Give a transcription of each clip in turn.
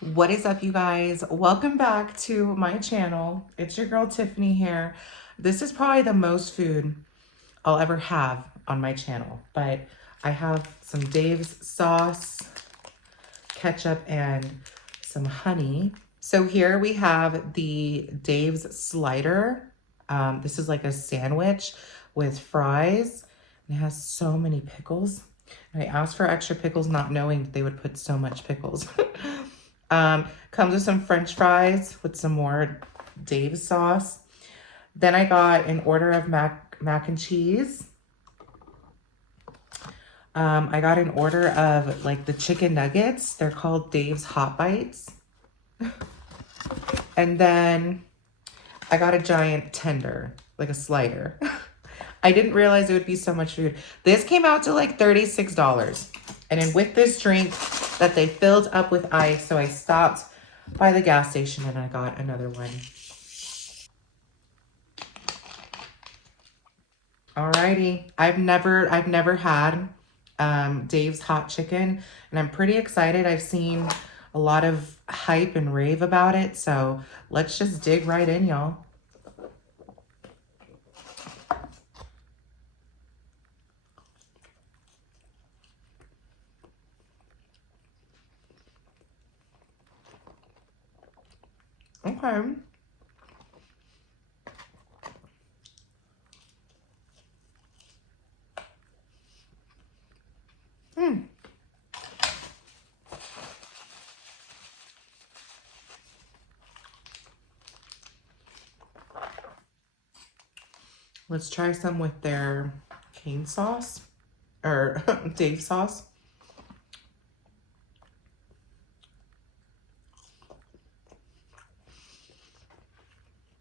What is up, you guys? Welcome back to my channel. It's your girl Tiffany here. This is probably the most food I'll ever have on my channel, but I have some Dave's sauce, ketchup, and some honey. So here we have the Dave's slider. This is like a sandwich with fries. It has so many pickles. And I asked for extra pickles, not knowing that they would put so much pickles. Comes with some French fries with some more Dave's sauce. Then I got an order of mac and cheese. I got an order of like the chicken nuggets. They're called Dave's Hot Bites. And then I got a giant tender, like a slider. I didn't realize it would be so much food. This came out to like $36. And then with this drink that they filled up with ice, so I stopped by the gas station and I got another one. Alrighty, I've never had Dave's hot chicken, and I'm pretty excited. I've seen a lot of hype and rave about it, so let's just dig right in, y'all. Okay. Let's try some with their cane sauce or Dave sauce.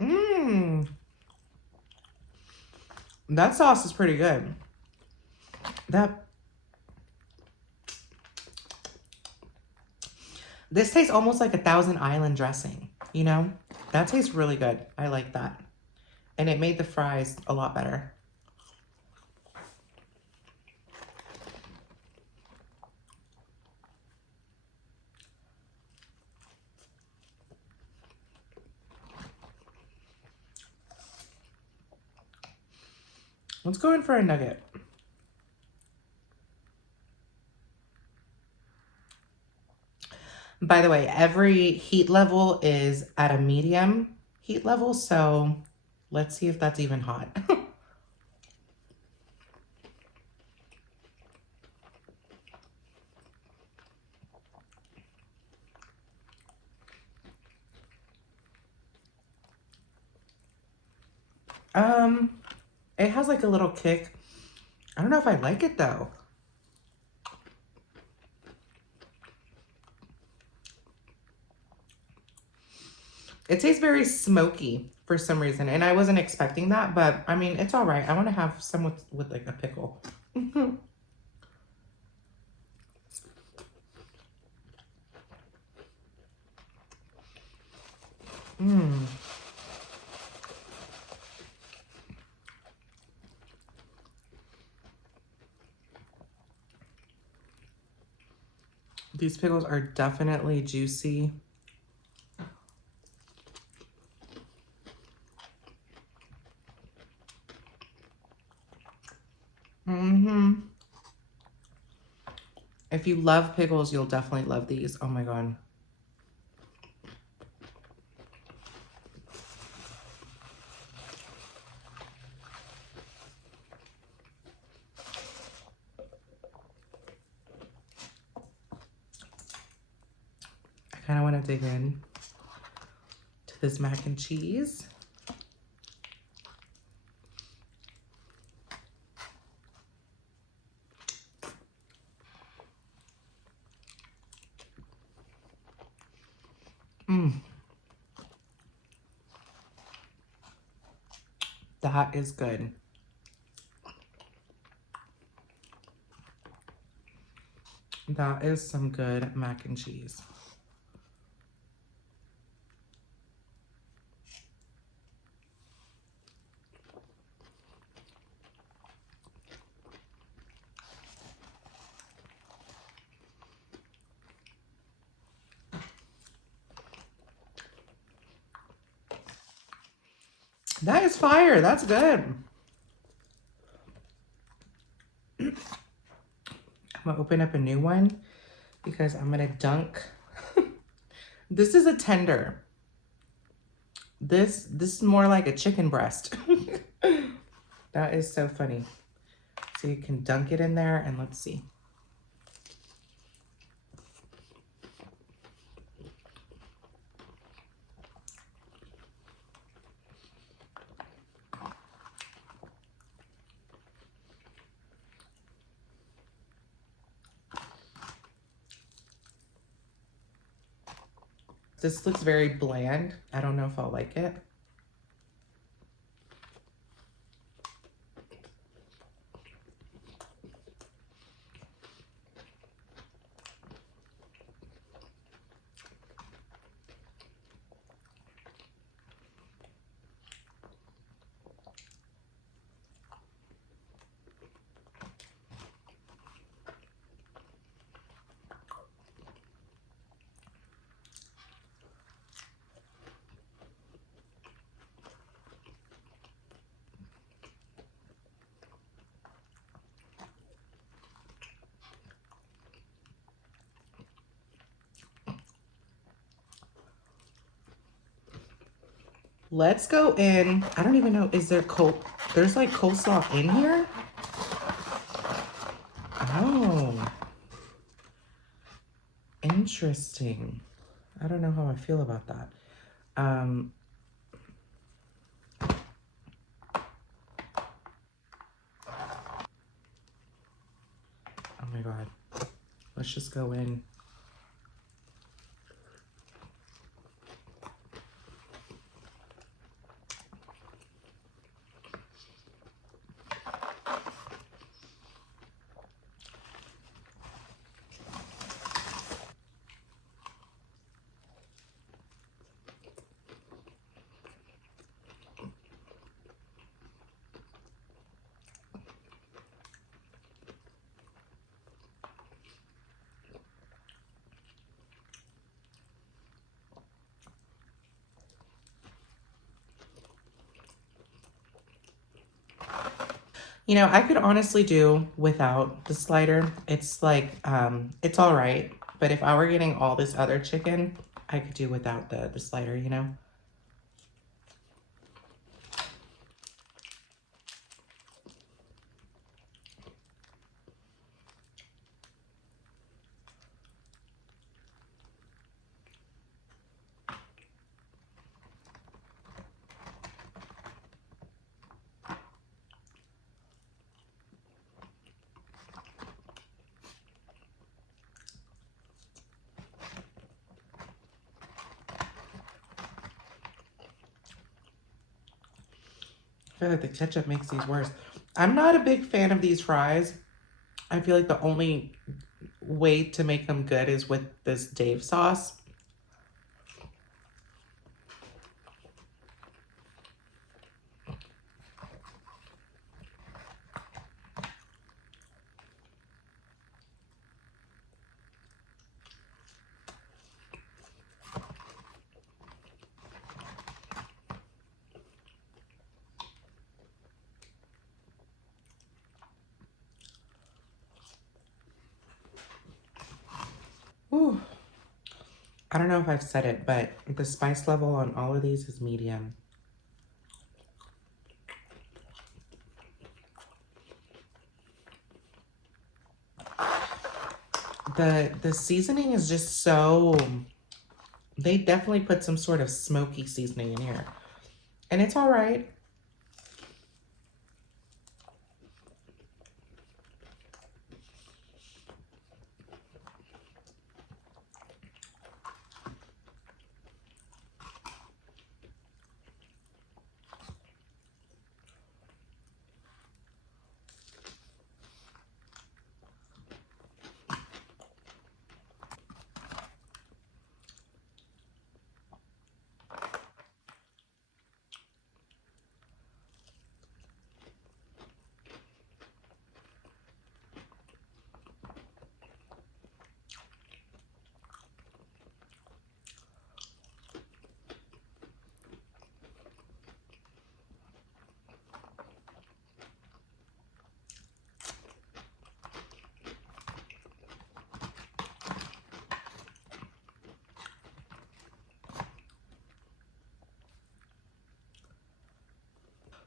Mmm. That sauce is pretty good. This tastes almost like a Thousand Island dressing, you know? That tastes really good. I like that. And it made the fries a lot better. Let's go in for a nugget. By the way, every heat level is at a medium heat level, so let's see if that's even hot. It has like a little kick. I don't know if I like it though. It tastes very smoky for some reason, and I wasn't expecting that, but I mean, it's all right. I want to have some with like a pickle. Mmm. These pickles are definitely juicy. Mm-hmm. If you love pickles, you'll definitely love these. Oh my God. I kind of want to dig in to this mac and cheese. Mmm. That is good. That is some good mac and cheese. That is fire. That's good. I'm gonna open up a new one because I'm gonna dunk. This is a tender. This is more like a chicken breast. That is so funny. So you can dunk it in there and let's see. This looks very bland. I don't know if I'll like it. Let's go in. I don't even know. Is there there's like coleslaw in here? Oh, interesting. I don't know how I feel about that. Um, oh my God. Let's just go in. You know, I could honestly do without the slider. It's like, it's all right. But if I were getting all this other chicken, I could do without the slider, you know? I feel like the ketchup makes these worse. I'm not a big fan of these fries. I feel like the only way to make them good is with this Dave sauce. Ooh. I don't know if I've said it, but the spice level on all of these is medium. The seasoning is just so, they definitely put some sort of smoky seasoning in here. And it's all right.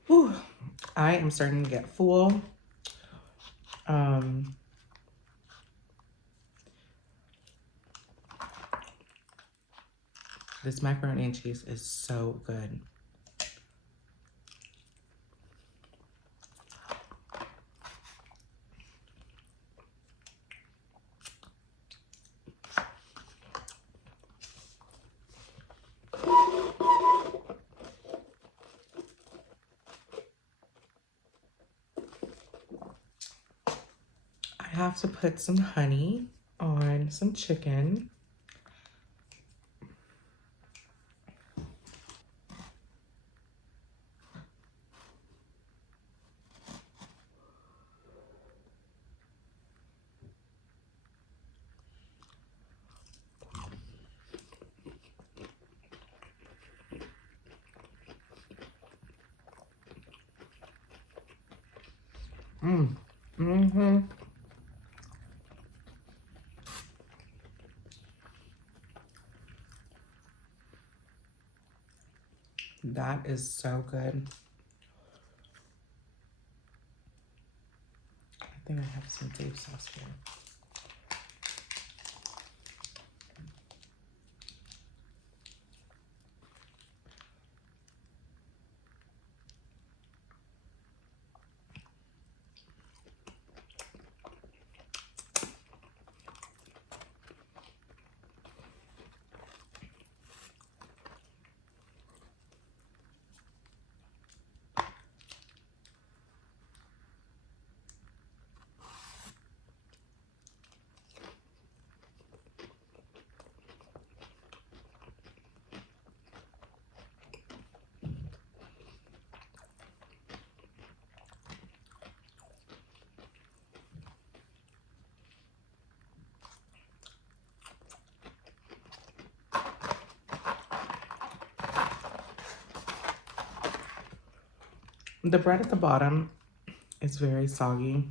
Whew, I am starting to get full. This macaroni and cheese is so good. I have to put some honey on some chicken. That is so good. I think I have some Dave sauce here. The bread at the bottom is very soggy.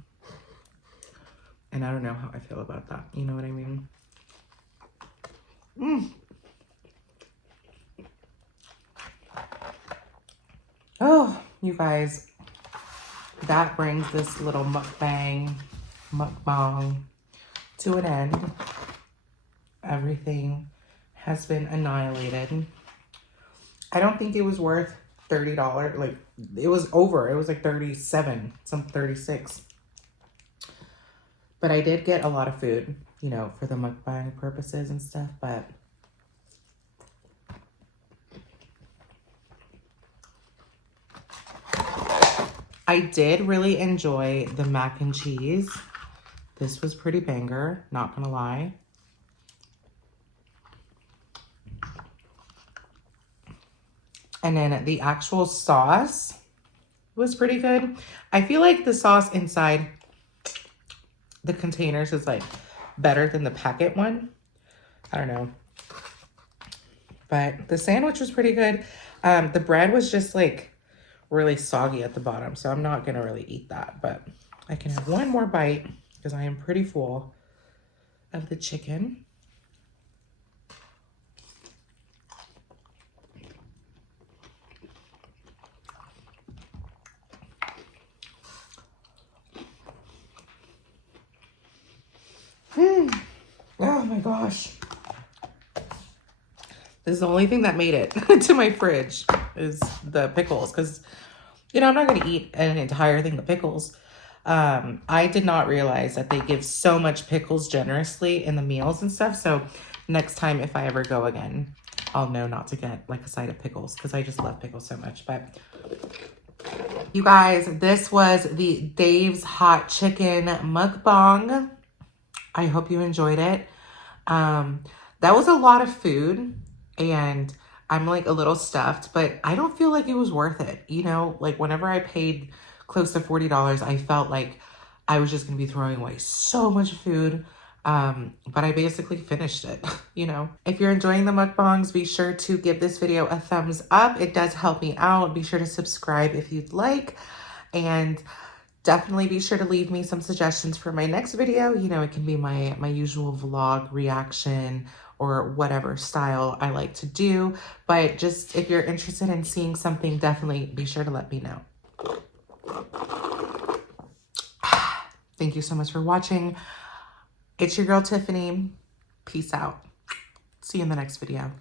And I don't know how I feel about that. You know what I mean? Oh, you guys, that brings this little mukbang to an end. Everything has been annihilated. I don't think it was worth $30. Like, it was over. It was like 37, some 36. But I did get a lot of food, you know, for the mukbang purposes and stuff, but I did really enjoy the mac and cheese. This was pretty banger, not gonna lie. And then the actual sauce was pretty good. I feel like the sauce inside the containers is like better than the packet one. I don't know. But the sandwich was pretty good. The bread was just like really soggy at the bottom, so I'm not gonna really eat that, but I can have one more bite because I am pretty full of the chicken. Oh my gosh. This is the only thing that made it to my fridge is the pickles, because, you know, I'm not going to eat an entire thing of pickles. I did not realize that they give so much pickles generously in the meals and stuff. So next time, if I ever go again, I'll know not to get like a side of pickles because I just love pickles so much. But you guys, this was the Dave's Hot Chicken Mukbang. I hope you enjoyed it. That was a lot of food and I'm like a little stuffed, but I don't feel like it was worth it. You know, like whenever I paid close to $40, I felt like I was just gonna be throwing away so much food. But I basically finished it, you know. If you're enjoying the mukbangs, be sure to give this video a thumbs up. It does help me out. Be sure to subscribe if you'd like. And definitely be sure to leave me some suggestions for my next video. You know, it can be my usual vlog reaction or whatever style I like to do. But just if you're interested in seeing something, definitely be sure to let me know. Thank you so much for watching. It's your girl, Tiffany. Peace out. See you in the next video.